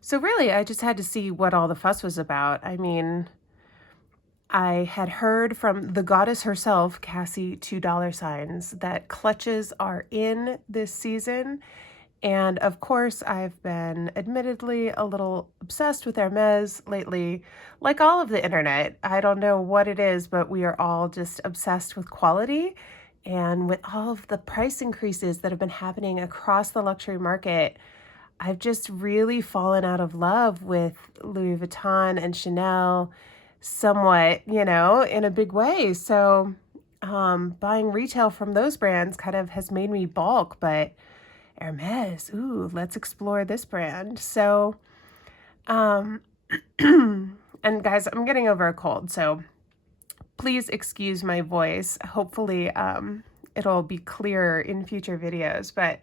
So really, I just had to see what all the fuss was about. I mean, I had heard from the goddess herself, Cassie $2 that clutches are in this season. And of course, I've been admittedly a little obsessed with Hermes lately. Like all of the internet, I don't know what it is, but we are all just obsessed with quality. And with all of the price increases that have been happening across the luxury market, I've just really fallen out of love with Louis Vuitton and Chanel somewhat, in a big way. So buying retail from those brands kind of has made me balk, but Hermes, ooh, let's explore this brand. So, um, and guys, I'm getting over a cold, so please excuse my voice. Hopefully, it'll be clearer in future videos. But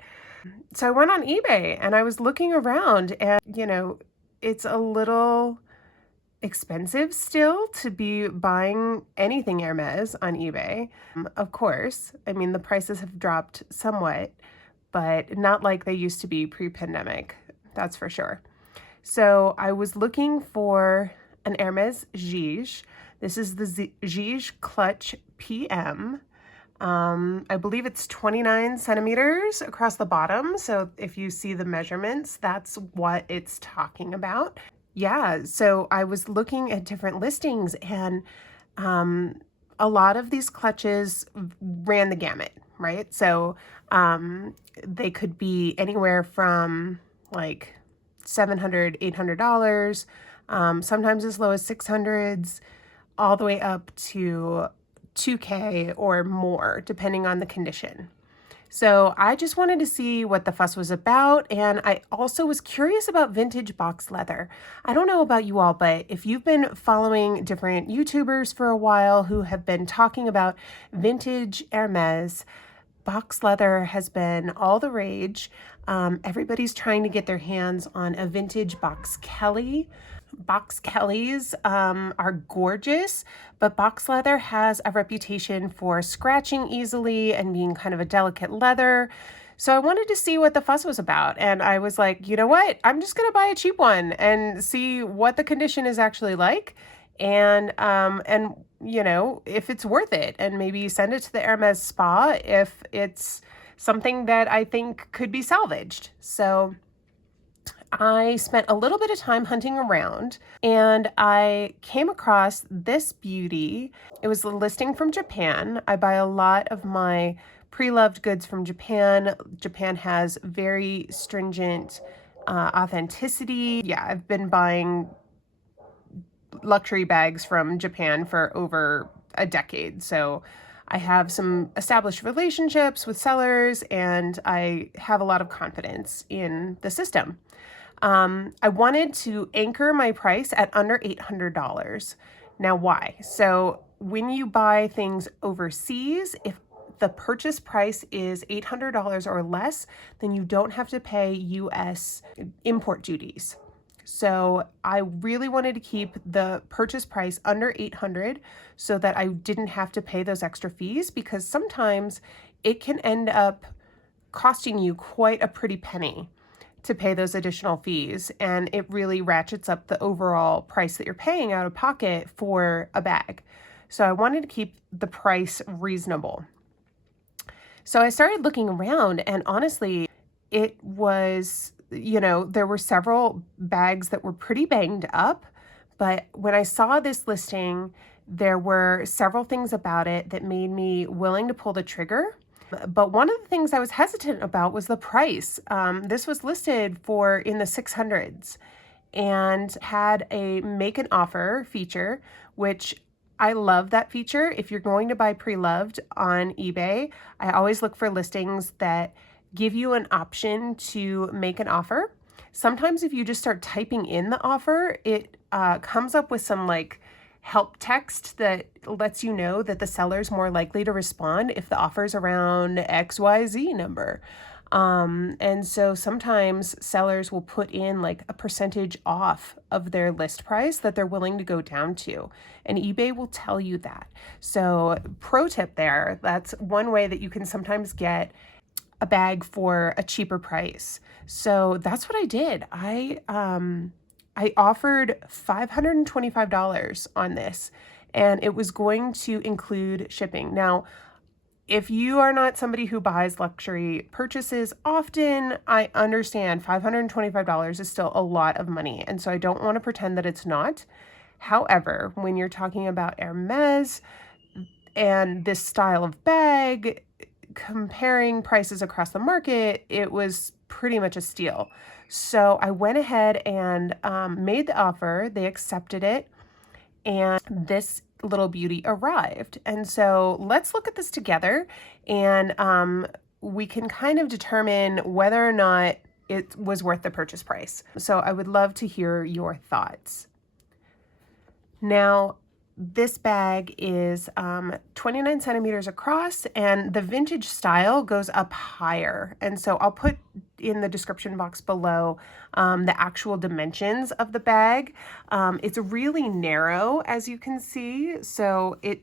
so I went on eBay and I was looking around, and it's a little expensive still to be buying anything Hermes on eBay. Of course, I mean, the prices have dropped somewhat, but not like they used to be pre-pandemic, that's for sure. So I was looking for an Hermes Jige. This is the Jige Clutch PM. I believe it's 29 centimeters across the bottom. So if you see the measurements, that's what it's talking about. Yeah, so I was looking at different listings, and a lot of these clutches ran the gamut, right? So they could be anywhere from like $700, $800, sometimes as low as $600s, all the way up to $2K or more, depending on the condition. So I just wanted to see what the fuss was about, and I also was curious about vintage box leather. I don't know about you all, but if you've been following different YouTubers for a while who have been talking about vintage Hermes, box leather has been all the rage. Everybody's trying to get their hands on a vintage box Kelly. Box Kellys are gorgeous, but box leather has a reputation for scratching easily and being kind of a delicate leather. So I wanted to see what the fuss was about. And I was like, you know what? I'm just going to buy a cheap one and see what the condition is actually like. And if it's worth it, and maybe send it to the Hermes spa if it's something that I think could be salvaged. So I spent a little bit of time hunting around, and I came across this beauty. It was a listing from Japan. I buy a lot of my pre-loved goods from Japan. Japan has very stringent authenticity. Yeah, I've been buying luxury bags from Japan for over a decade. So I have some established relationships with sellers, and I have a lot of confidence in the system. I wanted to anchor my price at under $800. Now, why? So when you buy things overseas, if the purchase price is $800 or less, then you don't have to pay US import duties. So I really wanted to keep the purchase price under $800 so that I didn't have to pay those extra fees, because sometimes it can end up costing you quite a pretty penny to pay those additional fees, and it really ratchets up the overall price that you're paying out of pocket for a bag. So I wanted to keep the price reasonable. So I started looking around, and honestly, it was, there were several bags that were pretty banged up, but when I saw this listing, there were several things about it that made me willing to pull the trigger. But one of the things I was hesitant about was the price. This was listed for in the 600s and had a make an offer feature, which I love that feature. If you're going to buy pre-loved on eBay, I always look for listings that give you an option to make an offer. Sometimes if you just start typing in the offer, it comes up with some help text that lets you know that the seller's more likely to respond if the offer's around XYZ number. And so sometimes sellers will put in like a percentage off of their list price that they're willing to go down to. And eBay will tell you that. So pro tip there, that's one way that you can sometimes get a bag for a cheaper price. So that's what I did. I offered $525 on this, and it was going to include shipping. Now, if you are not somebody who buys luxury purchases often, I understand $525 is still a lot of money. And so I don't want to pretend that it's not. However, when you're talking about Hermes and this style of bag, comparing prices across the market, it was pretty much a steal. So I went ahead and made the offer. They accepted it, and this little beauty arrived. And so let's look at this together, and we can kind of determine whether or not it was worth the purchase price. So I would love to hear your thoughts. Now, this bag is 29 centimeters across, and the vintage style goes up higher. And so I'll put in the description box below the actual dimensions of the bag. It's really narrow, as you can see, so it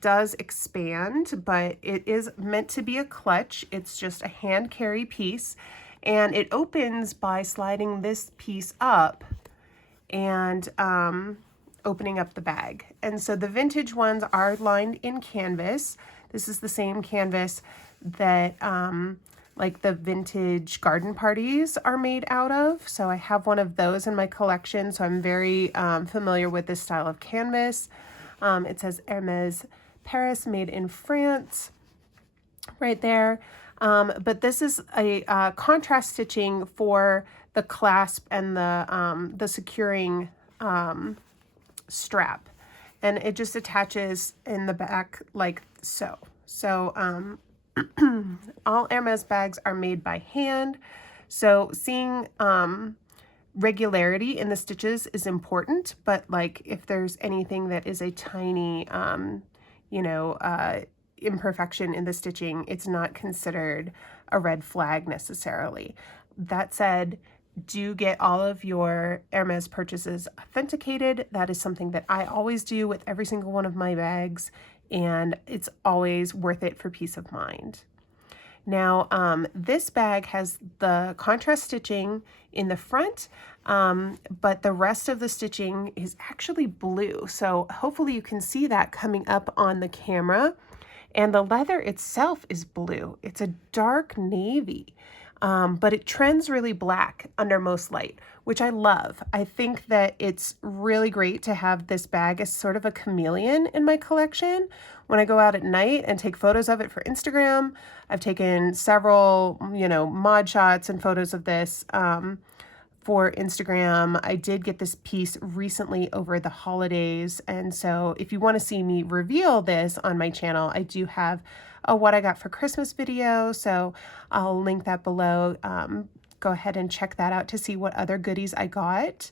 does expand, but it is meant to be a clutch. It's just a hand carry piece, and it opens by sliding this piece up and opening up the bag. And so the vintage ones are lined in canvas. This is the same canvas that like the vintage garden parties are made out of. So I have one of those in my collection. So I'm very familiar with this style of canvas. It says Hermes Paris, made in France, right there. But this is a contrast stitching for the clasp and the securing strap, and it just attaches in the back like so. So all Hermes bags are made by hand, so seeing regularity in the stitches is important, but like if there's anything that is a tiny imperfection in the stitching, it's not considered a red flag necessarily. That said, do get all of your Hermes purchases authenticated. That is something that I always do with every single one of my bags, and it's always worth it for peace of mind. Now, this bag has the contrast stitching in the front, but the rest of the stitching is actually blue. So hopefully you can see that coming up on the camera. And the leather itself is blue. It's a dark navy. But it trends really black under most light, which I love. I think that it's really great to have this bag as sort of a chameleon in my collection. When I go out at night and take photos of it for Instagram, I've taken several, mod shots and photos of this for Instagram. I did get this piece recently over the holidays. And so if you want to see me reveal this on my channel, I do have a what I got for Christmas video. So I'll link that below. Go ahead and check that out to see what other goodies I got.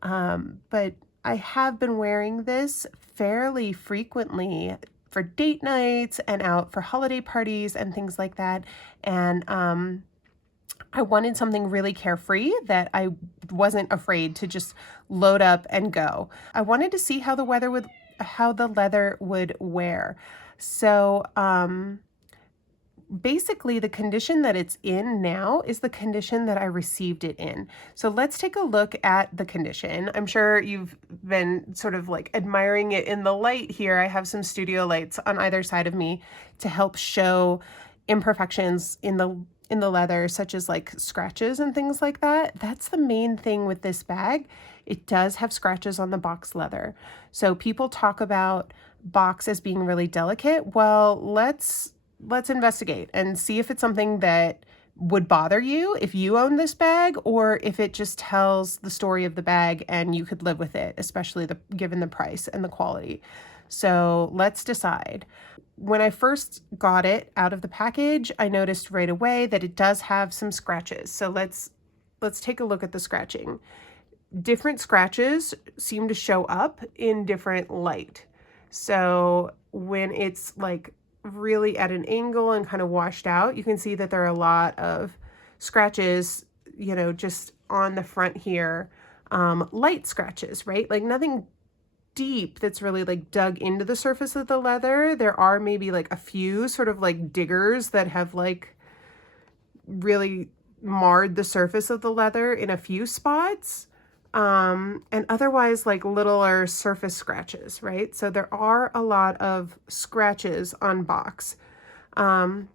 But I have been wearing this fairly frequently for date nights and out for holiday parties and things like that. And I wanted something really carefree that I wasn't afraid to just load up and go. I wanted to see how the leather would wear. So basically the condition that it's in now is the condition that I received it in. So let's take a look at the condition. I'm sure you've been sort of like admiring it in the light here. I have some studio lights on either side of me to help show imperfections in the leather, such as like scratches and things like that. That's the main thing with this bag. It does have scratches on the box leather. So people talk about box as being really delicate. Well, let's investigate and see if it's something that would bother you if you own this bag, or if it just tells the story of the bag and you could live with it, especially given the price and the quality. So let's decide. When I first got it out of the package, I noticed right away that it does have some scratches. So let's take a look at the scratching. Different scratches seem to show up in different light. So when it's like really at an angle and kind of washed out. You can see that there are a lot of scratches, you know, just on the front here, light scratches, right? Like nothing deep that's really like dug into the surface of the leather. There are maybe like a few sort of like diggers that have like really marred the surface of the leather in a few spots. And otherwise like littler surface scratches, right? So there are a lot of scratches on box. But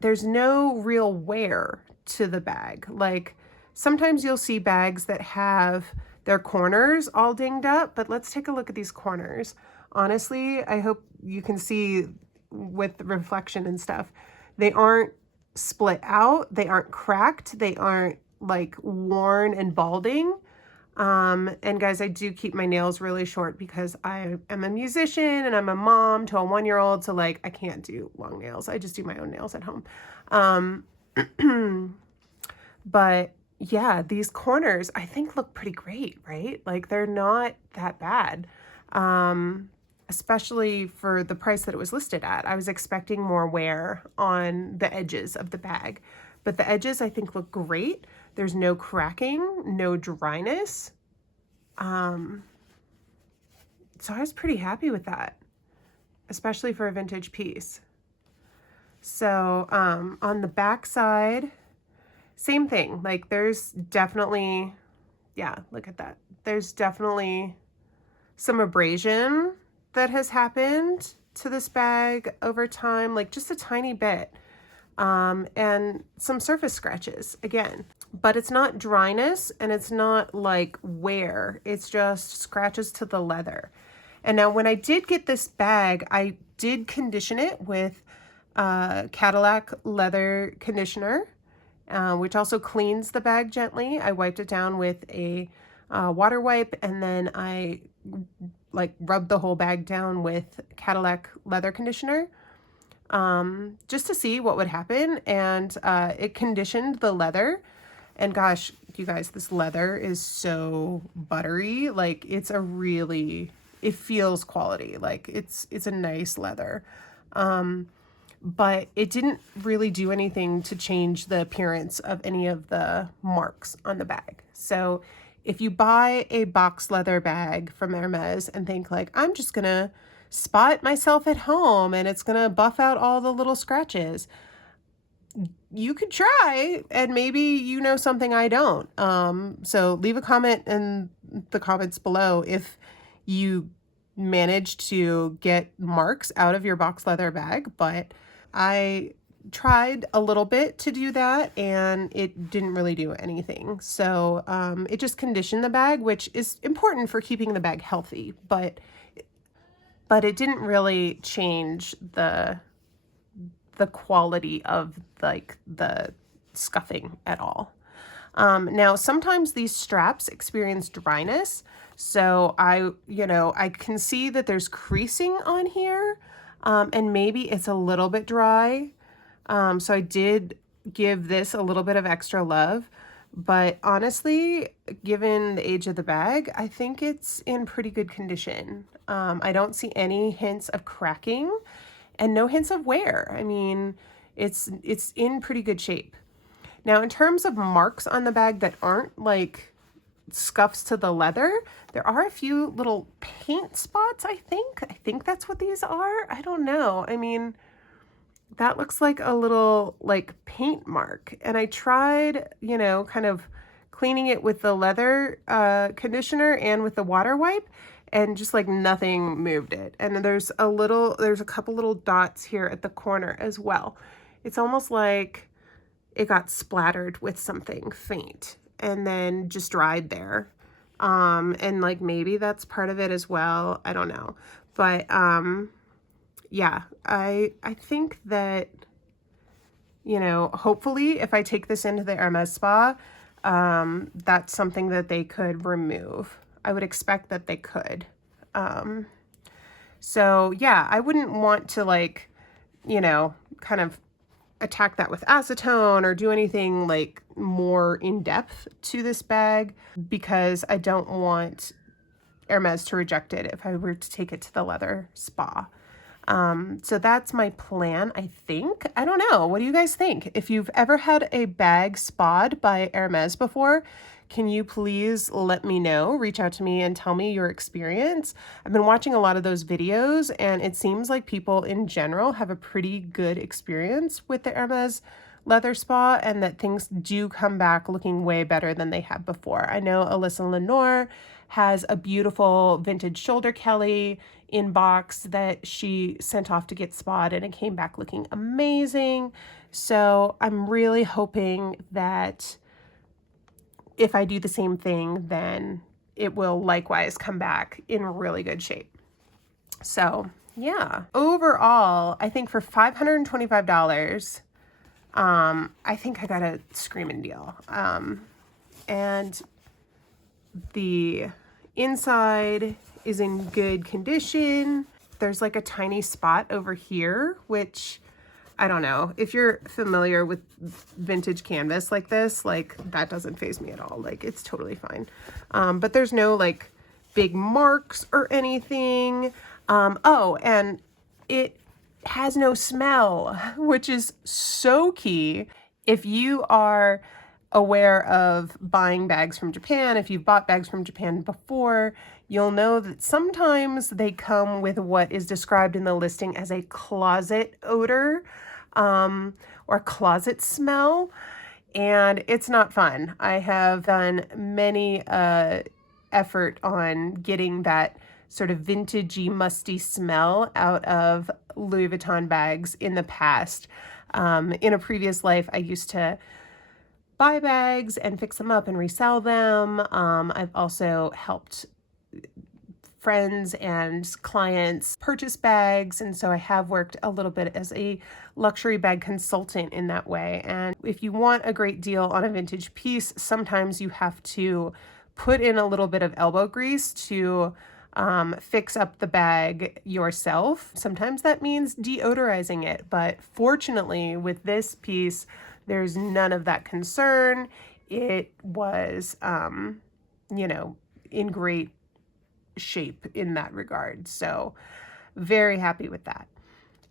there's no real wear to the bag. Like sometimes you'll see bags that have their corners all dinged up, but let's take a look at these corners. Honestly, I hope you can see with the reflection and stuff, they aren't split out, they aren't cracked, they aren't like worn and balding. And guys, I do keep my nails really short because I am a musician and I'm a mom to a 1-year-old. So like, I can't do long nails. I just do my own nails at home. But yeah, these corners I think look pretty great, right? Like they're not that bad. Especially for the price that it was listed at. I was expecting more wear on the edges of the bag, but the edges I think look great. There's no cracking, no dryness. So I was pretty happy with that, especially for a vintage piece. So on the back side, same thing. Like there's definitely, yeah, look at that. There's definitely some abrasion that has happened to this bag over time, like just a tiny bit. And some surface scratches again, but it's not dryness and it's not like wear. It's just scratches to the leather. And now when I did get this bag, I did condition it with Cadillac leather conditioner, which also cleans the bag gently. I wiped it down with a water wipe, and then I like rubbed the whole bag down with Cadillac leather conditioner. Just to see what would happen, and it conditioned the leather. And gosh, you guys, this leather is so buttery. Like it's a really, it feels quality. Like it's a nice leather. But it didn't really do anything to change the appearance of any of the marks on the bag. So if you buy a box leather bag from Hermes and think like, I'm just gonna spot myself at home and it's gonna buff out all the little scratches, you could try, and maybe you know something I don't. So leave a comment in the comments below if you managed to get marks out of your box leather bag. But I tried a little bit to do that and it didn't really do anything. So it just conditioned the bag, which is important for keeping the bag healthy, but it didn't really change the quality of like the scuffing at all. Now, sometimes these straps experience dryness. So I can see that there's creasing on here, and maybe it's a little bit dry. So I did give this a little bit of extra love, but honestly, given the age of the bag, I think it's in pretty good condition. I don't see any hints of cracking and no hints of wear. I mean, it's in pretty good shape. Now, in terms of marks on the bag that aren't like scuffs to the leather, there are a few little paint spots, I think that's what these are. I don't know. I mean, that looks like a little like paint mark. And I tried, kind of cleaning it with the leather conditioner and with the water wipe, and just like nothing moved it. And there's a couple little dots here at the corner as well. It's almost like it got splattered with something faint and then just dried there. And like maybe that's part of it as well. I don't know. But yeah, I think that, hopefully if I take this into the Hermes spa, that's something that they could remove. I would expect that they could. So yeah, I wouldn't want to like, kind of attack that with acetone or do anything like more in depth to this bag, because I don't want Hermes to reject it if I were to take it to the leather spa. So that's my plan, I think. I don't know. What do you guys think? If you've ever had a bag spa'd by Hermes before, can you please let me know? Reach out to me and tell me your experience. I've been watching a lot of those videos, and it seems like people in general have a pretty good experience with the Hermes leather spa, and that things do come back looking way better than they have before. I know Alyssa Lenore has a beautiful vintage shoulder Kelly in box that she sent off to get spa'd, and it came back looking amazing. So I'm really hoping that if I do the same thing, then it will likewise come back in really good shape. So yeah, overall, I think for $525, I think I got a screaming deal. And the inside is in good condition. There's like a tiny spot over here, which I don't know. If you're familiar with vintage canvas like this, like that doesn't faze me at all. Like it's totally fine. But there's no like big marks or anything. Oh, and it has no smell, which is so key. If you are aware of buying bags from Japan, if you've bought bags from Japan before, you'll know that sometimes they come with what is described in the listing as a closet odor, or closet smell, and it's not fun. I have done many effort on getting that sort of vintagey, musty smell out of Louis Vuitton bags in the past. In a previous life, I used to buy bags and fix them up and resell them. I've also helped friends and clients purchase bags, and so I have worked a little bit as a luxury bag consultant in that way. And if you want a great deal on a vintage piece, sometimes you have to put in a little bit of elbow grease to fix up the bag yourself. Sometimes that means deodorizing it, but fortunately with this piece, there's none of that concern. It was, in great shape in that regard. So very happy with that.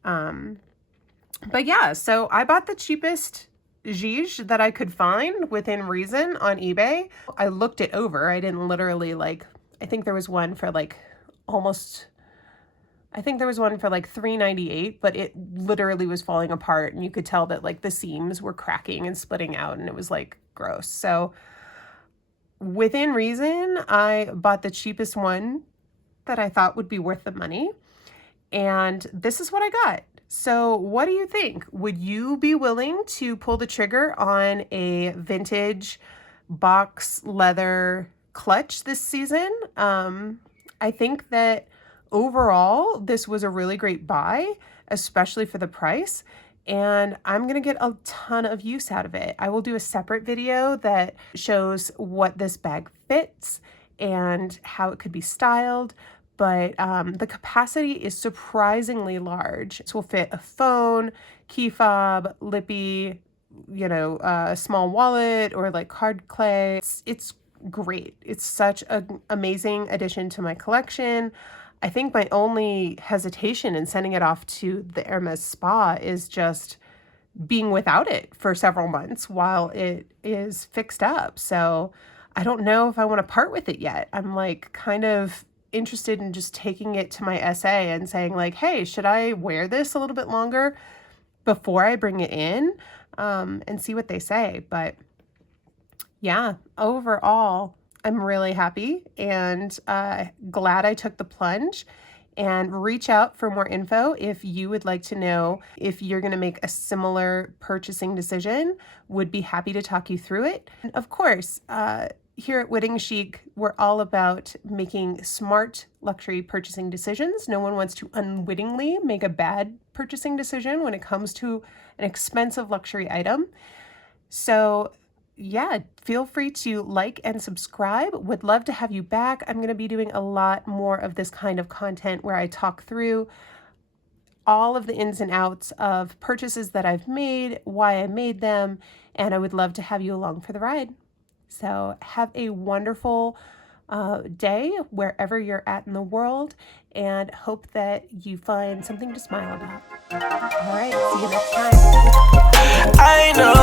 But yeah, so I bought the cheapest Jige that I could find within reason on eBay. I looked it over. I didn't literally I think there was one for $3.98, but it literally was falling apart, and you could tell that the seams were cracking and splitting out, and it was gross. So within reason, I bought the cheapest one that I thought would be worth the money, and this is what I got. So what do you think? Would you be willing to pull the trigger on a vintage box leather clutch this season? I think that overall, this was a really great buy, especially for the price, and I'm going to get a ton of use out of it. I will do a separate video that shows what this bag fits and how it could be styled, but the capacity is surprisingly large. This will fit a phone, key fob, lippy, a small wallet, or card clay. It's great. It's such an amazing addition to my collection. I think my only hesitation in sending it off to the Hermes spa is just being without it for several months while it is fixed up. So I don't know if I want to part with it yet. I'm kind of interested in just taking it to my SA and saying hey, should I wear this a little bit longer before I bring it in, and see what they say. But yeah, overall, I'm really happy and glad I took the plunge. And reach out for more info if you would like to know if you're going to make a similar purchasing decision. Would be happy to talk you through it. And of course, here at WittingChic, we're all about making smart luxury purchasing decisions. No one wants to unwittingly make a bad purchasing decision when it comes to an expensive luxury item. So yeah, feel free to like and subscribe. Would love to have you back. I'm going to be doing a lot more of this kind of content where I talk through all of the ins and outs of purchases that I've made, why I made them, and I would love to have you along for the ride. So have a wonderful day wherever you're at in the world, and hope that you find something to smile about. All right, see you next time. I know